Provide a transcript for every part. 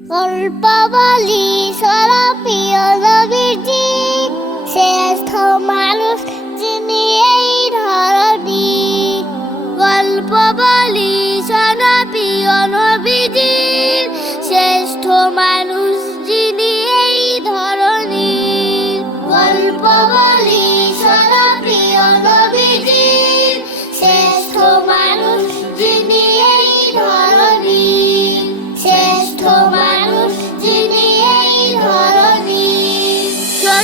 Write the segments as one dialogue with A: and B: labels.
A: গল্প বলি সরপ্রিয় নবীজি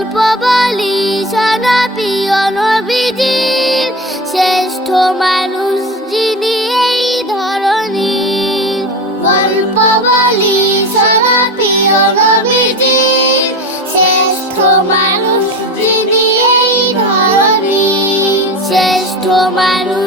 A: গল্প বলি সনপ্রিয় নবীজির শ্রেষ্ঠ মানুষ যিনি এই ধরনীর গল্প বলি সনপ্রিয় নবীজির শ্রেষ্ঠ মানুষ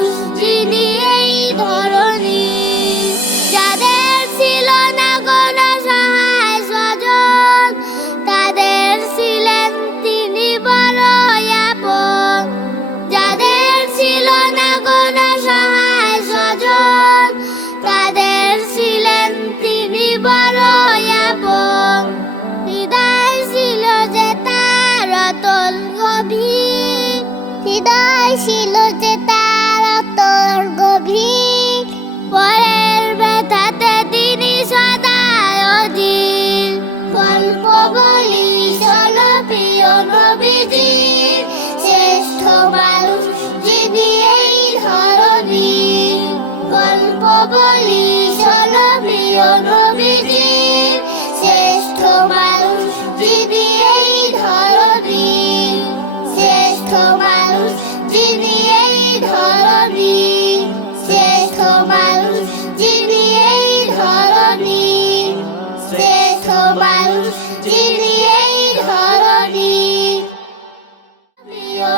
A: নবীজি শ্রেষ্ঠ মানুষ যিনি এই ধরবি শ্রেষ্ঠ মানুষ যিনি এই ধরবি শ্রেষ্ঠ মানুষ যিনি এই ধরনি শ্রেষ্ঠ মানুষ যিনি এই ধরনি প্রিয়